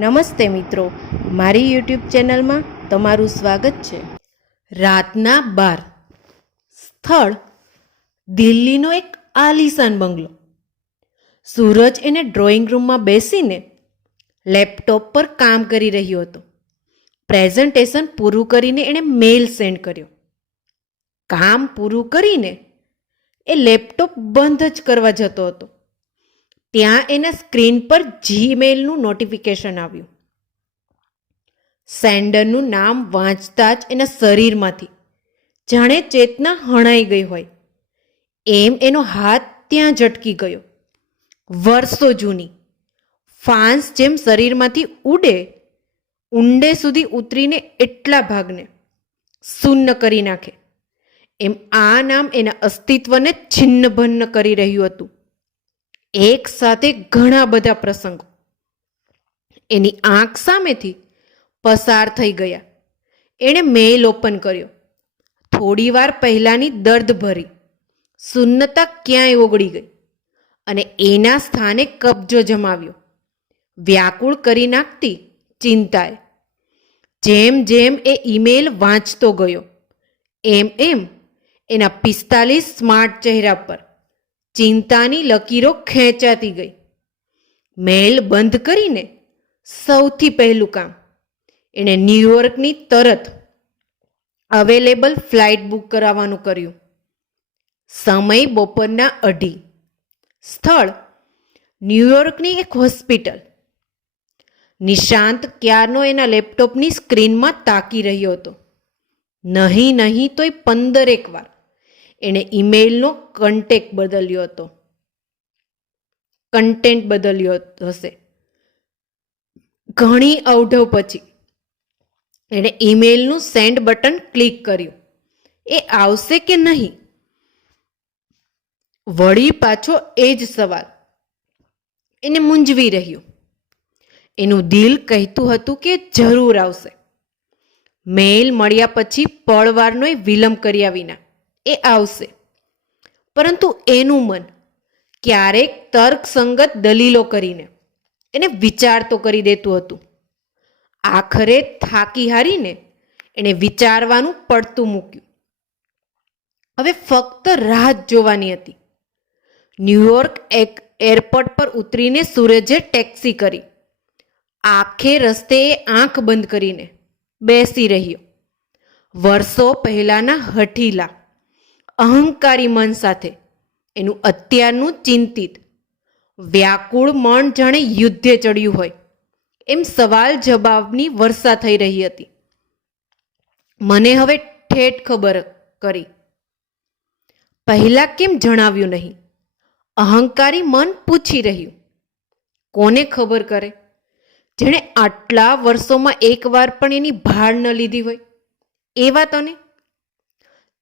નમસ્તે મિત્રો, મારી યુટ્યુબ ચેનલમાં તમારું સ્વાગત છે. રાતના બાર. સ્થળ, દિલ્હીનો એક આલિશાન બંગલો. સૂરજ એને ડ્રોઈંગ રૂમમાં બેસીને લેપટોપ પર કામ કરી રહ્યો હતો. પ્રેઝન્ટેશન પૂરું કરીને એણે મેલ સેન્ડ કર્યો. કામ પૂરું કરીને એ લેપટોપ બંધ જ કરવા જતો હતો. ત્યાં એના સ્ક્રીન પર જીમેલનું નોટિફિકેશન આવ્યું. સેન્ડરનું નામ વાંચતા જ એના શરીરમાંથી. જાણે ચેતના હણાઈ ગઈ હોય. એમ એનો હાથ ત્યાં ઝટકી ગયો. વર્ષો જૂની. ફાંસ જેમ શરીરમાંથી ઉડે, ઊંડે સુધી ઉતરીને એટલા ભાગને શૂન્ય કરી નાખે. એમ આ નામ એના અસ્તિત્વને છિન્નભન્ન કરી રહ્યું હતું. એક સાથે ઘણા બધા પ્રસંગો. એની આંખ સામેથી પસાર થઈ ગયા. એણે મેઇલ ઓપન કર્યો. થોડી વાર પહેલાંની દર્દ ભરી સુન્નતા ક્યાંય ઓગળી ગઈ અને એના સ્થાને કબજો જમાવ્યો. વ્યાકુળ કરી નાખતી ચિંતાએ. જેમ જેમ એ ઈમેલ વાંચતો ગયો, એમ એમ એના પિસ્તાલીસ સ્માર્ટ ચહેરા પર ચિંતાની લકીરો ખેંચાતી ગઈ. મેલ બંધ કરીને સૌથી પહેલું કામ, એણે ન્યૂયોર્કની તરત અવેલેબલ ફ્લાઇટ બુક કરાવવાનું કર્યું. સમય બપોરના અઢી. સ્થળ, ન્યૂયોર્કની એક હોસ્પિટલ. નિશાંત ક્યારનો એના લેપટોપની સ્ક્રીનમાં તાકી રહ્યો હતો. નહીં નહીં, તોય પંદરેક વાર. એણે ઈમેલનો કન્ટેક બદલ્યો હતો. કન્ટેન્ટ બદલ્યો હશે. ઘણી અવઢવ પછી એણે ઈમેલનું સેન્ડ બટન ક્લિક કર્યું. એ આવશે કે નહીં? વળી પાછો એ જ સવાલ એને મૂંઝવી રહ્યું. એનું દિલ કહેતું હતું કે જરૂર આવશે. મેલ મળ્યા પછી પળવારનોય વિલંબ કર્યા વિના. એ આવશે. પરંતુ એનું મન ક્યારેક તર્કસંગત દલીલો કરીને એને વિચારતો કરી દેતું હતું. આખરે થાકી હારીને એણે વિચારવાનું પડતું મૂક્યું. હવે ફક્ત રાહ જોવાની હતી. ન્યૂયોર્ક એક એરપોર્ટ પર ઉતરીને સૂરજે ટેક્સી કરી. આખે રસ્તે આંખ બંધ કરીને બેસી રહ્યો. વર્ષો પહેલાના હઠીલા અહંકારી મન સાથે. એનું અત્યારનું ચિંતિત. વ્યાકુળ મન જાણે યુદ્ધે ચડ્યું હોય. એમ સવાલ જવાબની વર્ષા થઈ રહી હતી. મને હવે ઠેઠ ખબર કરી. પહેલાં કેમ જણાવ્યું નહીં? અહંકારી મન પૂછી રહ્યું. કોને ખબર કરે? જેણે આટલા વર્ષોમાં એકવાર પણ એની ભાળ ન લીધી હોય. એ વાત તને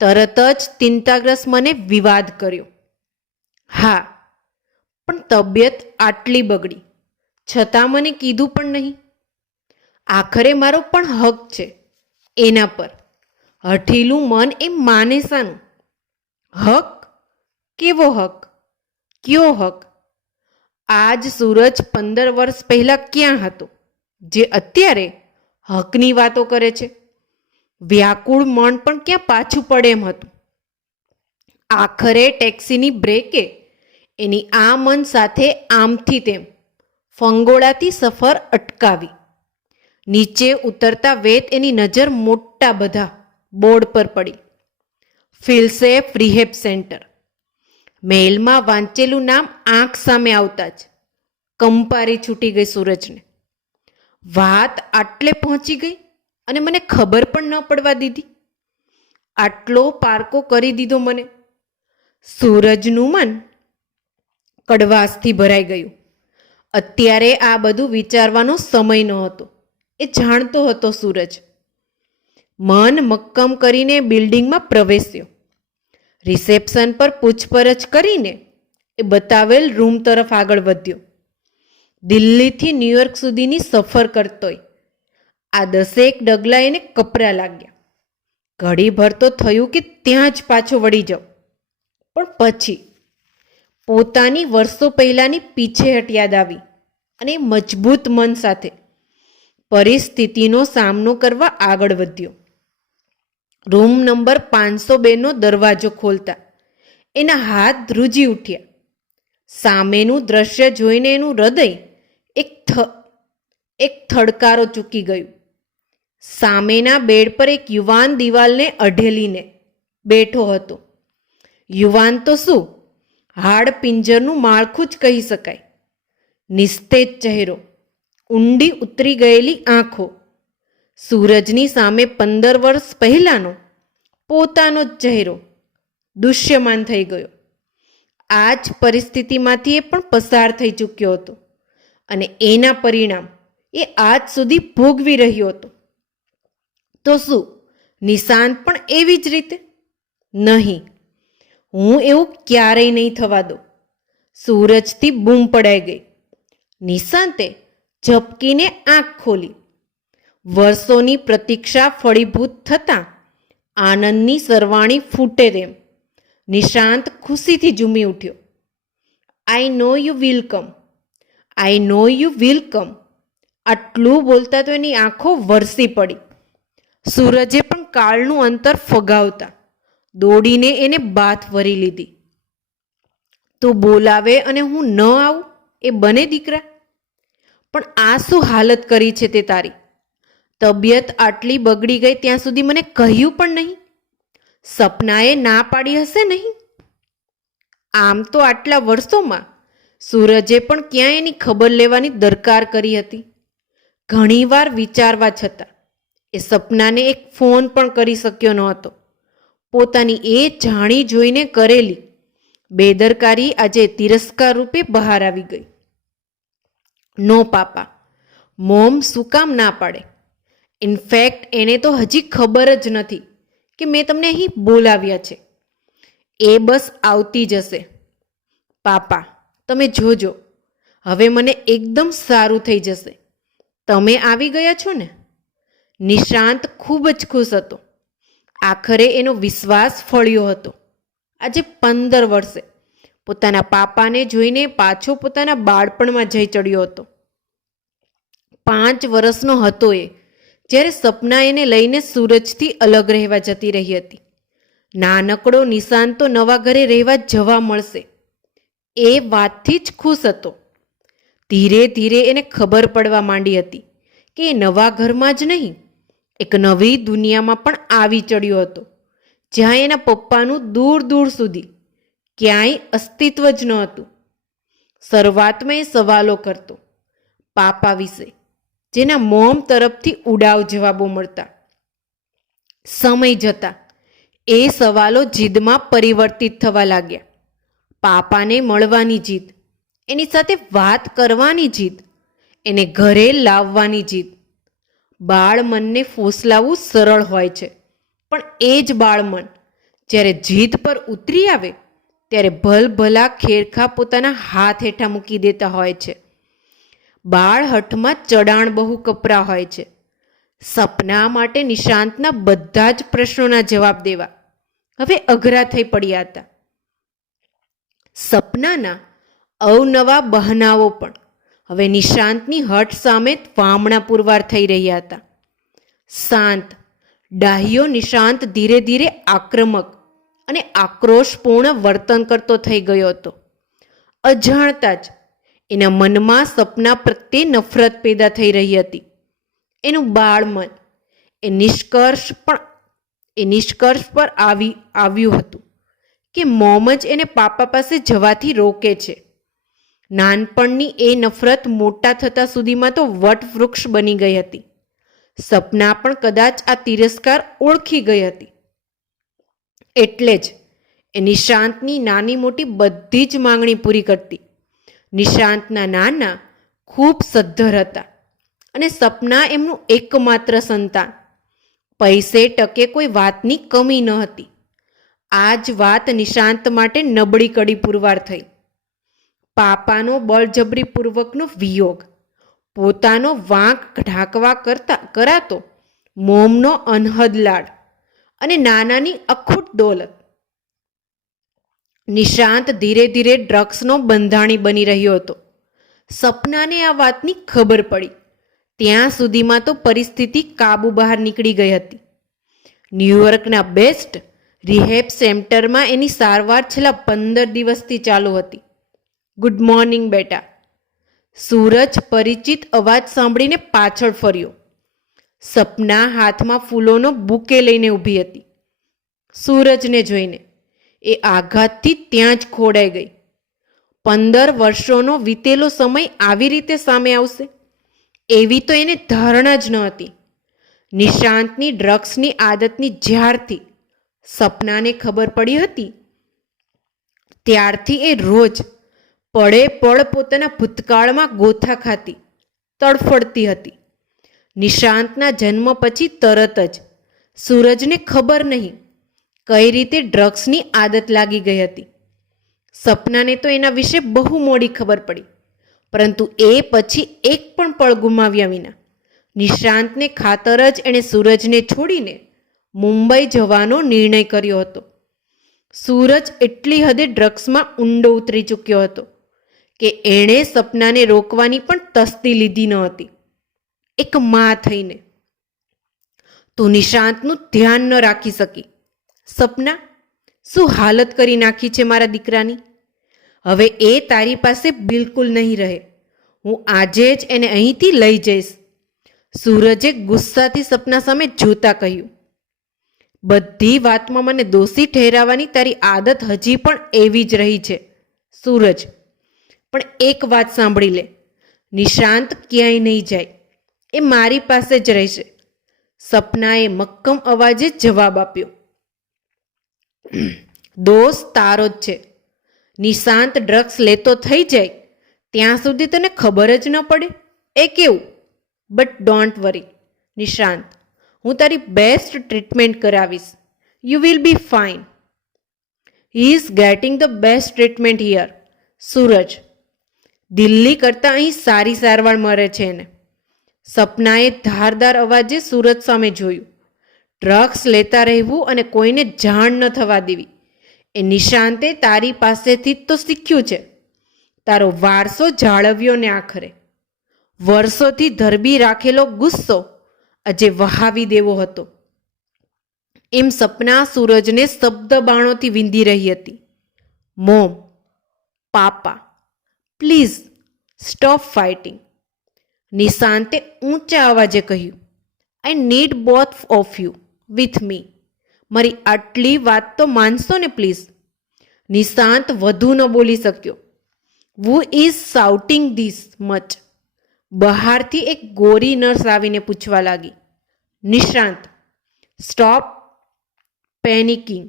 તરત જ ચિંતાગ્રસ્ત મને વિવાદ કર્યો. હા, પણ તબિયત આટલી બગડી. છતાં મને કીધું પણ નહીં. આખરે મારો પણ હક છે એના પર. હઠીલું મન એમ માને શાનું હક? કેવો હક? કયો હક? આજ સૂરજ પંદર વર્ષ પહેલાં ક્યાં હતો? જે અત્યારે હકની વાતો કરે છે? વ્યાકુળ મન પણ ક્યાં પાછું પડે એમ હતું. આખરે ટેક્સીની બ્રેકે એની આ મન સાથે આમથી તેમ ફંગોળાથી સફર અટકાવી. નીચે ઉતરતા વેત એની નજર મોટા બધા બોર્ડ પર પડી. Feel safe rehab centre. મેલમાં વાંચેલું નામ આંખ સામે આવતા જ કંપારી છૂટી ગઈ સૂરજને. વાત આટલે પહોંચી ગઈ અને મને ખબર પણ ન પડવા દીધી. આટલો પારકો કરી દીધો મને. સૂરજનું મન કડવાશથી ભરાઈ ગયું. અત્યારે આ બધું વિચારવાનો સમય નહોતો. એ જાણતો હતો સૂરજ. મન મક્કમ કરીને બિલ્ડિંગમાં પ્રવેશ્યો. રિસેપ્શન પર પૂછપરછ કરીને એ બતાવેલ રૂમ તરફ આગળ વધ્યો. દિલ્હીથી ન્યૂયોર્ક સુધીની સફર કરતોય. આ દસેક ડગલા એને કપરા લાગ્યા. ઘડીભર તો થયું કે ત્યાં જ પાછો વળી જાઉં પણ પછી પોતાની વર્ષો પહેલાંની પીછેહટ યાદ આવી અને મજબૂત મન સાથે પરિસ્થિતિનો સામનો કરવા આગળ વધ્યો. રૂમ નંબર પાંચસો બેનો દરવાજો ખોલતા એના હાથ ધ્રુજી ઉઠ્યા. સામેનું દ્રશ્ય જોઈને એનું હૃદય એક થ, એક થડકારો ચૂકી ગયું. સામેના બેડ પર એક યુવાન દિવાલને અઢેલીને બેઠો હતો. યુવાન તો શું? હાડ પિંજરનું માળખું જ કહી શકાય. નિસ્તેજ ચહેરો, ઊંડી ઉતરી ગયેલી આંખો, સૂરજની સામે પંદર વર્ષ પહેલાંનો પોતાનો જ ચહેરો દૃશ્યમાન થઈ ગયો. આ જ પરિસ્થિતિમાંથી એ પણ પસાર થઈ ચૂક્યો હતો અને એના પરિણામ એ આજ સુધી ભોગવી રહ્યો હતો. તો શું? નિશાંત પણ એવી જ રીતે? નહીં. હું એવું ક્યારેય નહીં થવા દઉં. સૂરજથી બૂમ પડાઈ ગઈ. નિશાંતે ઝપકીને આંખ ખોલી. વર્ષોની પ્રતીક્ષા ફળીભૂત થતાં આનંદની સરવાણી ફૂટે તેમ. નિશાંત ખુશીથી ઝૂમી ઉઠ્યો. I know you will come I know you will come આટલું બોલતા તો એની આંખો વરસી પડી. સૂરજે પણ કાળનું અંતર ફગાવતા. દોડીને એને બાથ ભરી લીધી. તું બોલાવે અને હું ન આવું, એ બને દીકરા. પણ આ શું હાલત કરી છે તે તારી? તબિયત આટલી બગડી ગઈ ત્યાં સુધી મને કહ્યું પણ નહીં. સપનાએ ના પાડી હશે નહીં? આમ તો આટલા વર્ષોમાં સૂરજે પણ ક્યાં એની ખબર લેવાની દરકાર કરી હતી. ઘણીવાર વિચારવા છતાં એ સપનાને એક ફોન પણ કરી શક્યો ન હતો પોતાની એ જાણી જોઈને કરેલી બેદરકારી આજે તિરસ્કાર રૂપે બહાર આવી ગઈ. નો પાપા, મોમ શું કામ ના પાડે? ઇનફેક્ટ એને તો હજી ખબર જ નથી કે મેં તમને અહીં બોલાવ્યા છે. એ બસ આવતી જશે. પાપા, તમે જોજો. હવે મને એકદમ સારું થઈ જશે. તમે આવી ગયા છો ને? નિશાંત ખૂબ જ ખુશ હતો. આખરે એનો વિશ્વાસ ફળ્યો હતો. આજે પંદર વર્ષે પોતાના પાપાને જોઈને પાછો પોતાના બાળપણમાં જઈ ચડ્યો હતો. પાંચ વર્ષનો હતો એ, જ્યારે સપના એને લઈને સૂરજથી અલગ રહેવા જતી રહી હતી. નાનકડો નિશાન તો નવા ઘરે રહેવા જવા મળશે. એ વાતથી જ ખુશ હતો. ધીરે ધીરે એને ખબર પડવા માંડી હતી કે એ નવા ઘરમાં જ નહીં એક નવી દુનિયામાં પણ આવી ચડ્યો હતો, જ્યાં એના પપ્પાનું દૂર દૂર સુધી ક્યાંય અસ્તિત્વ જ ન હતું શરૂઆતમાં એ સવાલો કરતો, પાપા વિશે, જેના મોમ તરફથી ઉડાવ જવાબો મળતા. સમય જતા એ સવાલો જીદમાં પરિવર્તિત થવા લાગ્યા. પાપાને મળવાની જીદ, એની સાથે વાત કરવાની જીદ, એને ઘરે લાવવાની જીદ બાળમનને ફોસલાવવું સરળ હોય છે. પણ એ જ બાળ મન જ્યારે જીદ પર ઉતરી આવે, ત્યારે ભલભલા ખેરખા પોતાના હાથ હેઠા મૂકી દેતા હોય છે. બાળ હઠમાં ચડાણ બહુ કપરા હોય છે. સપના માટે નિશાંતના બધા જ પ્રશ્નોના જવાબ દેવા હવે અઘરા થઈ પડ્યા હતા. સપનાના અવનવા બહનાઓ પણ હવે નિશાંતની હઠ સામે વામણા પુરવાર થઈ રહ્યા હતા. શાંત ડાહ્યો નિશાંત ધીરે ધીરે આક્રમક અને આક્રોશપૂર્ણ વર્તન કરતો થઈ ગયો હતો. અજાણતા જ એના મનમાં સપના પ્રત્યે નફરત પેદા થઈ રહી હતી. એનું બાળ મન એ નિષ્કર્ષ પણ, એ નિષ્કર્ષ પર આવી, આવ્યું હતું કે મોમ જ એને પાપા પાસે જવાથી રોકે છે. નાનપણની એ નફરત મોટા થતા સુધીમાં તો વટવૃક્ષ બની ગઈ હતી. સપના પણ કદાચ આ તિરસ્કાર ઓળખી ગઈ હતી. એટલે જ એ નિશાંતની નાની મોટી બધી જ માંગણી પૂરી કરતી. નિશાંતના નાના ખૂબ સદ્ધર હતા અને સપના એમનું એકમાત્ર સંતાન. પૈસે ટકે કોઈ વાતની કમી ન હતી. આ જ વાત નિશાંત માટે નબળી કડી પુરવાર થઈ. પાપાનો બળજબરીપૂર્વકનો વિયોગ. પોતાનો વાંક ઢાંકવા કરતા, કરાતો મોમનો અનહદ લાડ અને નાનાની અખૂટ દોલત. નિશાંત ધીરે ધીરે ડ્રગ્સનો બંધાણી બની રહ્યો હતો. સપનાને આ વાતની ખબર પડી. ત્યાં સુધીમાં તો પરિસ્થિતિ કાબુ બહાર નીકળી ગઈ હતી. ન્યૂયોર્કના બેસ્ટ રિહેબ સેન્ટરમાં એની સારવાર છેલ્લા પંદર દિવસથી ચાલુ હતી. ગુડ મોર્નિંગ બેટા. સૂરજ પરિચિત અવાજ સાંભળીને પાછળ ફર્યો. સપના હાથમાં ફૂલોનો બુકે લઈને ઊભી હતી. સૂરજને જોઈને એ આઘાતથી ત્યાં જ ખોડાઈ ગઈ. પંદર વર્ષોનો વીતેલો સમય આવી રીતે સામે આવશે? એવી તો એને ધારણા જ ન હતી. નિશાંતની ડ્રગ્સની આદતની જ્યારથી સપનાને ખબર પડી હતી, ત્યારથી એ રોજ પડે પળ પોતાના ભૂતકાળમાં ગોથા ખાતી, તડફડતી હતી. નિશાંતના જન્મ પછી તરત જ સૂરજને ખબર નહીં કઈ રીતે ડ્રગ્સની આદત લાગી ગઈ હતી. સપનાને તો એના વિશે બહુ મોડી ખબર પડી, પરંતુ એ પછી એક પણ પળ ગુમાવ્યા વિના નિશાંતને ખાતર જ એણે સૂરજને છોડીને મુંબઈ જવાનો નિર્ણય કર્યો હતો. સૂરજ એટલી હદે ડ્રગ્સમાં ઊંડો ઉતરી ચૂક્યો હતો. કે એણે સપનાને રોકવાની પણ તસ્તી લીધી ન હતી. એક મા થઈને તું નિશાંતનું ધ્યાન ન રાખી શકી. સપના, શું હાલત કરી નાખી છે મારા દીકરાની? હવે એ તારી પાસે બિલકુલ નહીં રહે. હું આજે જ એને અહીંથી લઈ જઈશ. સૂરજે ગુસ્સાથી સપના સામે જોતા કહ્યું, બધી વાતમાં મને દોષી ઠેરાવાની તારી આદત હજી પણ એવી જ રહી છે. સૂરજ પણ એક વાત સાંભળી લે. નિશાંત ક્યાંય નહીં જાય. એ મારી પાસે જ રહેશે. સપનાએ મક્કમ અવાજે જવાબ આપ્યો. દોષ તારો જ છે. નિશાંત ડ્રગ્સ લેતો થઈ જાય. ત્યાં સુધી તને ખબર જ ન પડે. એ કેવું? But don't worry. નિશાંત હું તારી બેસ્ટ ટ્રીટમેન્ટ કરાવીશ. You will be fine. He is getting the best treatment here. Suraj Delhi કરતાં અહીં સારી સારવાર મળે છે એને સપનાએ ધારદાર અવાજે સૂરજ સામે જોયું. ડ્રગ્સ લેતા રહેવું અને કોઈને જાણ ન થવા દેવી. એ નિશાંતે તારી પાસેથી જ તો શીખ્યું છે. તારો વારસો જાળવ્યો ને આખરે. વર્ષોથી ધરબી રાખેલો ગુસ્સો આજે વહાવી દેવો હતો. એમ સપના સૂરજને શબ્દ બાણોથી વિંધી રહી હતી. Mom, papa please stop fighting નિશાંતે ઊંચા અવાજે કહ્યું I need both of you with me મારી આટલી વાત તો માનશો ને પ્લીઝ નિશાંત વધુ ન બોલી શક્યો. Who is shouting this much બહારથી એક ગોરી નર્સ આવીને પૂછવા લાગી. Nishant stop panicking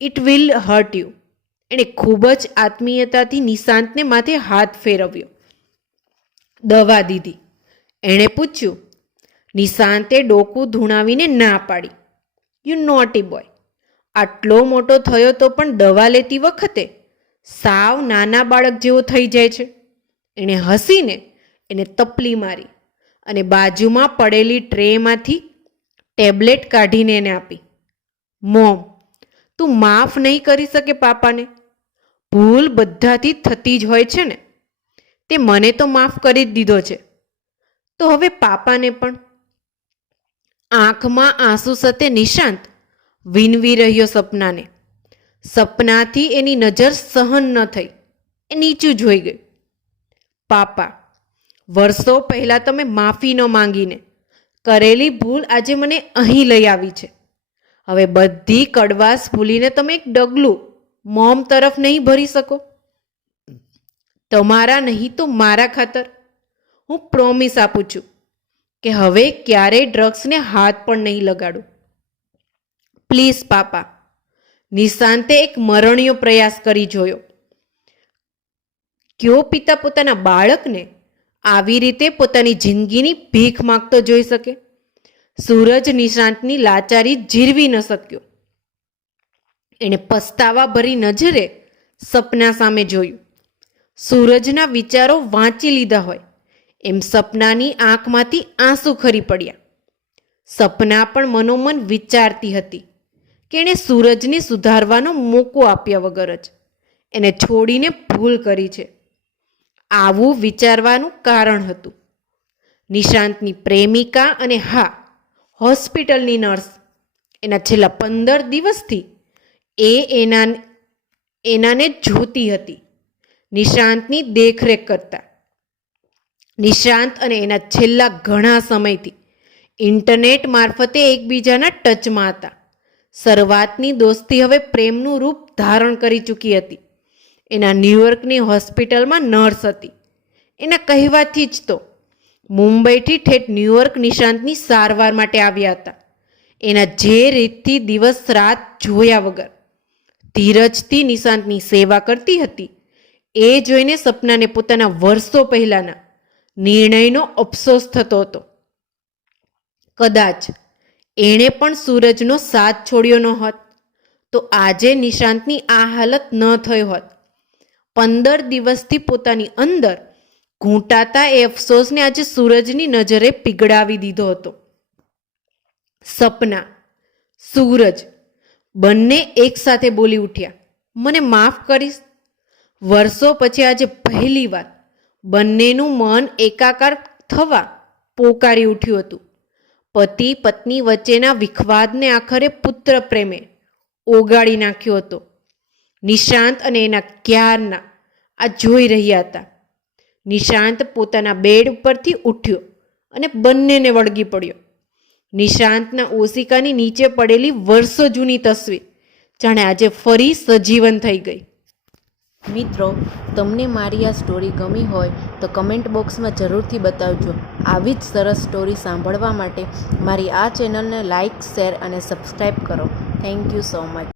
it will hurt you એણે ખૂબ જ આત્મીયતાથી નિશાંતને માથે હાથ ફેરવ્યો. દવા દીધી. એણે પૂછ્યું, નિશાંતે ડોકું ધૂણાવીને ના પાડી. યુ નોટી બોય આટલો મોટો થયો તો પણ દવા લેતી વખતે સાવ નાના બાળક જેવો થઈ જાય છે. એણે હસીને એને તપલી મારી અને બાજુમાં પડેલી ટ્રેમાંથી ટેબ્લેટ કાઢીને એને આપી. મોમ, તું માફ નહીં કરી શકે પાપાને. ભૂલ બધાથી થતી જ હોય છે ને? તે મને તો માફ કરી જ દીધો છે. તો હવે પાપાને પણ. આંખમાં આંસુ સાથે નિશાંત, વિનવી રહ્યો સપનાને. સપનાથી એની નજર સહન ન થઈ. એ નીચું જોઈ ગઈ પાપા, વર્ષો પહેલાં તમે માફી ન માંગીને. કરેલી ભૂલ આજે મને અહીં લઈ આવી છે. હવે બધી કડવાશ ભૂલીને તમે એક ડગલું મોમ તરફ નહીં ભરી શકો? તમારા નહીં તો મારા ખાતર. હું પ્રોમિસ આપું છું કે હવે ક્યારેય ડ્રગ્સને હાથ પણ નહીં લગાડું. પ્લીઝ પાપા, નિશાંતે એક મરણીયો પ્રયાસ કરી જોયો. કયો પિતા પોતાના બાળકને આવી રીતે પોતાની જિંદગીની ભીખ માગતો જોઈ શકે? સૂરજ નિશાંતની લાચારી જીરવી ન શક્યો. એણે પસ્તાવા ભરી નજરે સપના સામે જોયું. સૂરજના વિચારો વાંચી લીધા હોય, એમ સપનાની આંખમાંથી આંસુ ખરી પડ્યા. સપના પણ મનોમન વિચારતી હતી કે એણે સૂરજને સુધારવાનો મોકો આપ્યા વગર જ એને છોડીને ભૂલ કરી છે. આવું વિચારવાનું કારણ હતું. નિશાંતની પ્રેમિકા અને હા, હોસ્પિટલની નર્સ એના છેલ્લા પંદર દિવસથી એ એના એનાને જોતી હતી. નિશાંતની દેખરેખ કરતા. નિશાંત અને એના છેલ્લા ઘણા સમયથી ઇન્ટરનેટ મારફતે એકબીજાના ટચમાં હતા. શરૂઆતની દોસ્તી હવે પ્રેમનું રૂપ ધારણ કરી ચૂકી હતી. એના ન્યૂયોર્કની હોસ્પિટલમાં નર્સ હતી. એના કહેવાથી જ તો મુંબઈથી ઠેઠ ન્યૂયોર્ક નિશાંતની સારવાર માટે આવ્યા હતા. એના જે રીતથી દિવસ રાત જોયા વગર. ધીરજથી નિશાંતની સેવા કરતી હતી. એ જોઈને સપનાને પોતાના વર્ષો પહેલાંના નિર્ણયનો અફસોસ થતો હતો. કદાચ એણે પણ સૂરજનો સાથ છોડ્યો ન હોત, તો આજે નિશાંતની આ હાલત ન થઈ હોત. પંદર દિવસથી પોતાની અંદર ઘૂંટાતા એ અફસોસને આજે સૂરજની નજરે પીગળાવી દીધો હતો. સપના, સૂરજ બંને એકસાથે બોલી ઉઠ્યા. મને માફ કરીશ. વર્ષો પછી આજે પહેલી વાર બંનેનું મન એકાકાર થવા પોકારી ઉઠ્યું હતું. પતિ પત્ની વચ્ચેના વિખવાદને આખરે પુત્ર પ્રેમે ઓગાળી નાખ્યો હતો. નિશાંત અને એના ક્યારના આ જોઈ રહ્યા હતા. નિશાંત પોતાના બેડ ઉપરથી ઉઠ્યો અને બંનેને વળગી પડ્યો. નિશાંતના ઓશિકાની નીચે પડેલી વર્ષો જૂની તસવીર. જાણે આજે ફરી સજીવન થઈ ગઈ. મિત્રો, તમને મારી આ સ્ટોરી ગમી હોય તો કમેન્ટ બોક્સમાં જરૂરથી બતાવજો. આવી જ સરસ સ્ટોરી સાંભળવા માટે મારી આ ચેનલને લાઇક શેર અને સબસ્ક્રાઈબ કરો. Thank you so much